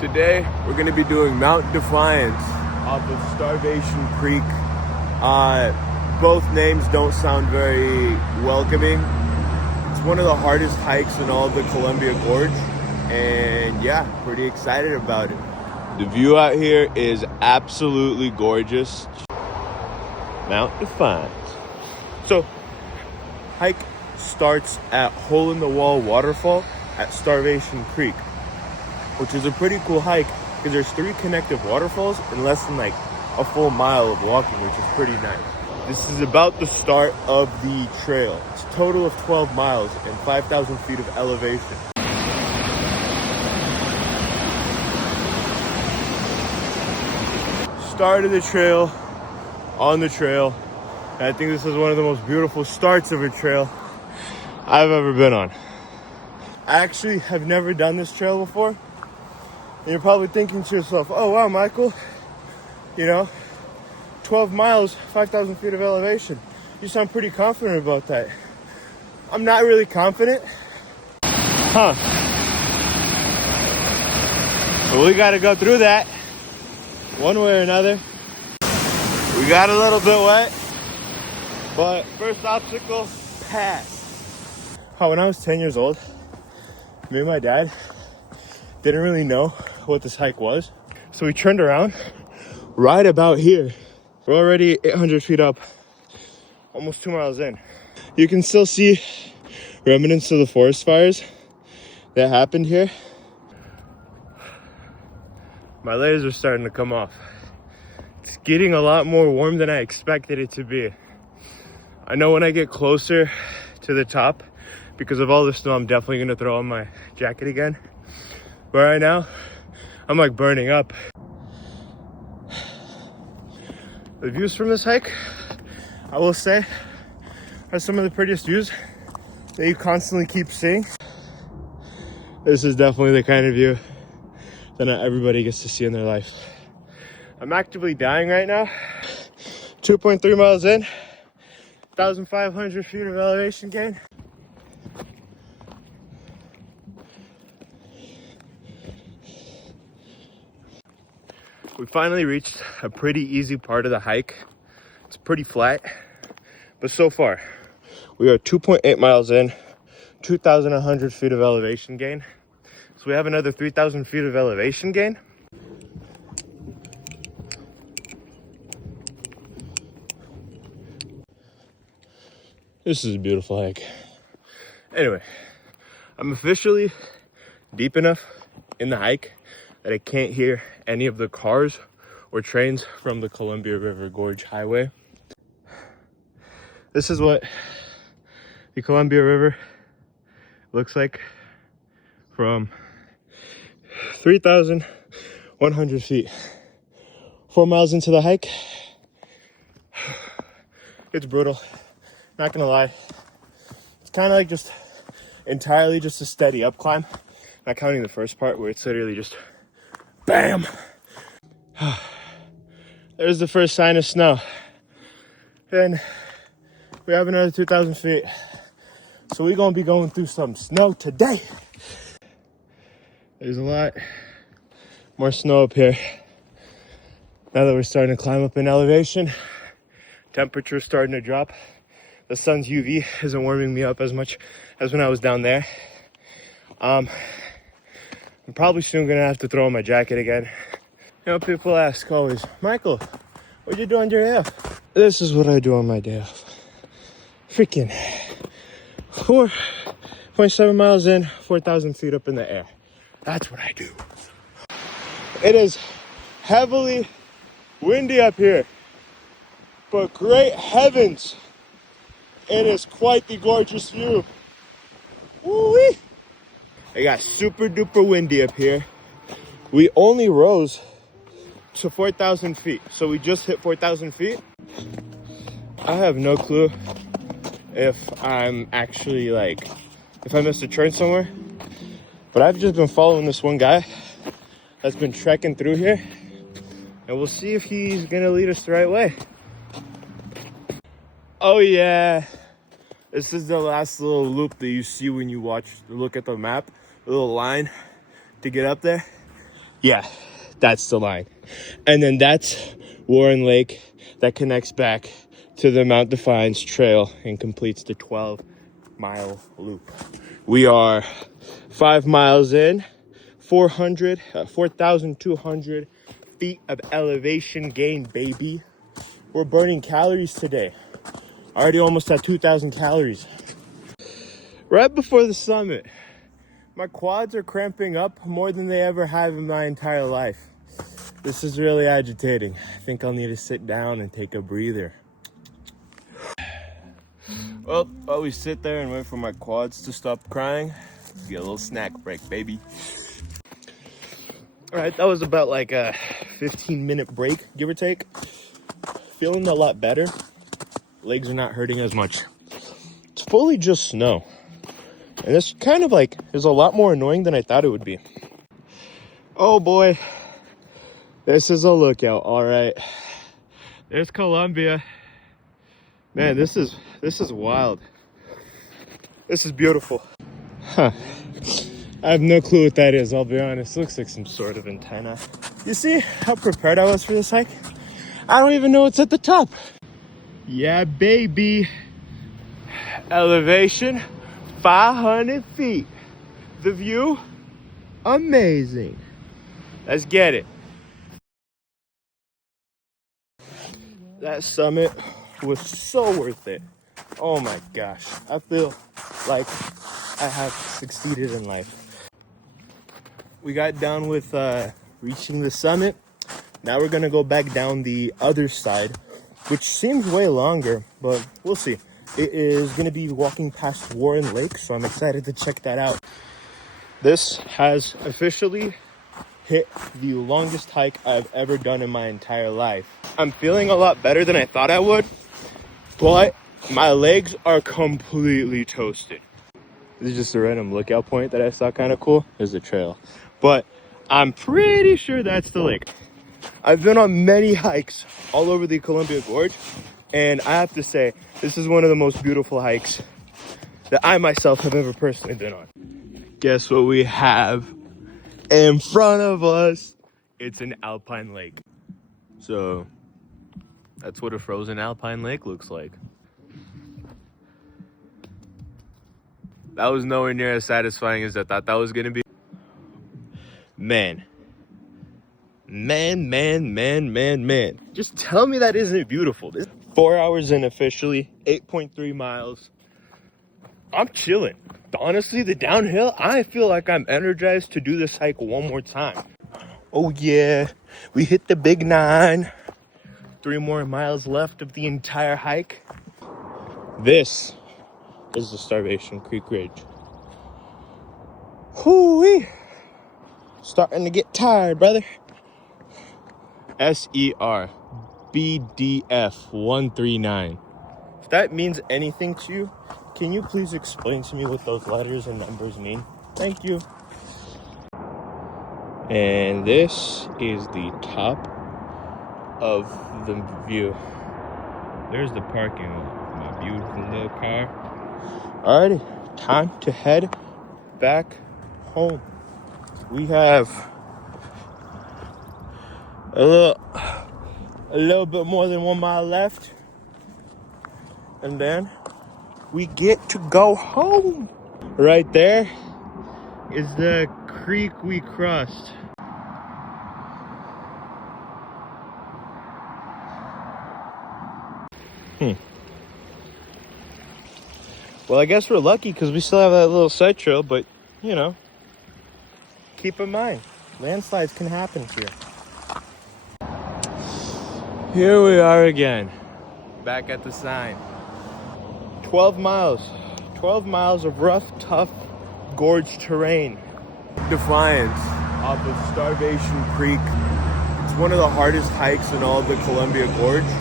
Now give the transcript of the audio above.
Today we're going to be doing Mount Defiance off of Starvation Creek. Both names don't sound very welcoming. It's one of the hardest hikes in all of the Colombia Gorge, and yeah, pretty excited about it. The view out here is absolutely gorgeous. Mount Defiance. So, hike starts at Hole in the Wall Waterfall at Starvation Creek, which is a pretty cool hike because there's 3 connective waterfalls in less than like a full mile of walking, which is pretty nice. This is about the start of the trail. It's a total of 12 miles and 5,000 feet of elevation. Start of the trail, on the trail. And I think this is one of the most beautiful starts of a trail I've ever been on. I actually have never done this trail before. And you're probably thinking to yourself, oh wow, Michael, 12 miles, 5,000 feet of elevation. You sound pretty confident about that. I'm not really confident. But we gotta go through that one way or another. We got a little bit wet, but first obstacle passed. When I was 10 years old, me and my dad didn't really know what this hike was. So we turned around right about here. We're already 800 feet up, almost 2 miles in. You can still see remnants of the forest fires that happened here. My legs are starting to come off. It's getting a lot more warm than I expected it to be. I know when I get closer to the top, because of all the snow, I'm definitely gonna throw on my jacket again. But right now, I'm like burning up. The views from this hike, I will say, are some of the prettiest views that you constantly keep seeing. This is definitely the kind of view that not everybody gets to see in their life. I'm actively dying right now. 2.3 miles in, 1,500 feet of elevation gain. We finally reached a pretty easy part of the hike. It's pretty flat, but so far we are 2.8 miles in, 2,100 feet of elevation gain. So we have another 3,000 feet of elevation gain. This is a beautiful hike. Anyway, I'm officially deep enough in the hike that I can't hear any of the cars or trains from the Columbia River Gorge Highway. This is what the Columbia River looks like from 3,100 feet. 4 miles into the hike. It's brutal, not gonna lie. It's kind of like just entirely just a steady up climb, not counting the first part where it's literally just bam. There's the first sign of snow. And we have another 2,000 feet. So we're gonna be going through some snow today. There's a lot more snow up here. Now that we're starting to climb up in elevation, temperature's starting to drop. The sun's UV isn't warming me up as much as when I was down there. I'm probably soon gonna have to throw on my jacket again. People ask always, Michael, what'd you do on your day off? This is what I do on my day off. Freaking 4.7 miles in, 4,000 feet up in the air. That's what I do. It is heavily windy up here, but great heavens, it is quite the gorgeous view. Woo-wee! It got super duper windy up here. We only rose to 4,000 feet. So we just hit 4,000 feet. I have no clue if I'm actually if I missed a turn somewhere. But I've just been following this one guy that's been trekking through here. And we'll see if he's gonna lead us the right way. Oh yeah. This is the last little loop that you see when you look at the map. A little line to get up there. Yeah, that's the line. And then that's Warren Lake that connects back to the Mount Defiance Trail and completes the 12-mile loop. We are 5 miles in, 4,200 feet of elevation gain, baby. We're burning calories today. Already almost at 2,000 calories. Right before the summit, my quads are cramping up more than they ever have in my entire life. This is really agitating. I think I'll need to sit down and take a breather. Well, while we sit there and wait for my quads to stop crying, get a little snack break, baby. All right, that was about like a 15-minute break, give or take. Feeling a lot better. Legs are not hurting as much. It's fully just snow. And it's kind of like, it's a lot more annoying than I thought it would be. Oh boy. This is a lookout, all right. There's Colombia. Man, this is wild. This is beautiful. Huh. I have no clue what that is, I'll be honest. It looks like some sort of antenna. You see how prepared I was for this hike? I don't even know what's at the top. Yeah, baby. Elevation, 500 feet. The view, amazing. Let's get it. That summit was so worth it. Oh my gosh. I feel like I have succeeded in life. We got done with reaching the summit. Now we're gonna go back down the other side, which seems way longer, but we'll see. It is gonna be walking past Warren Lake, so I'm excited to check that out. This has officially hit the longest hike I've ever done in my entire life. I'm feeling a lot better than I thought I would, but my legs are completely toasted. This is just a random lookout point that I saw kind of cool. There's a trail, but I'm pretty sure that's the lake. I've been on many hikes all over the Columbia Gorge, and I have to say, this is one of the most beautiful hikes that I myself have ever personally been on. Guess what we have in front of us? It's an alpine lake. So that's what a frozen alpine lake looks like. That was nowhere near as satisfying as I thought that was gonna be. Man. Just tell me that isn't beautiful. 4 hours in officially, 8.3 miles. I'm chilling. Honestly, the downhill, I feel like I'm energized to do this hike one more time. Oh yeah, we hit the big 9. 3 more miles left of the entire hike. This is the Starvation Creek Ridge. Hoo-wee. Starting to get tired, brother. SERBDF 139. If that means anything to you, can you please explain to me what those letters and numbers mean? Thank you. And this is the top of the view. There's the parking lot. My beautiful little car. Alrighty, time to head back home. We have a little bit more than 1 mile left, and then we get to go home. Right there is the creek we crossed. Well, I guess we're lucky because we still have that little side trail, but you know, keep in mind, landslides can happen here. Here we are again, back at the sign. 12 miles. 12 miles of rough, tough gorge terrain. Defiance off of Starvation Creek. It's one of the hardest hikes in all of the Columbia Gorge.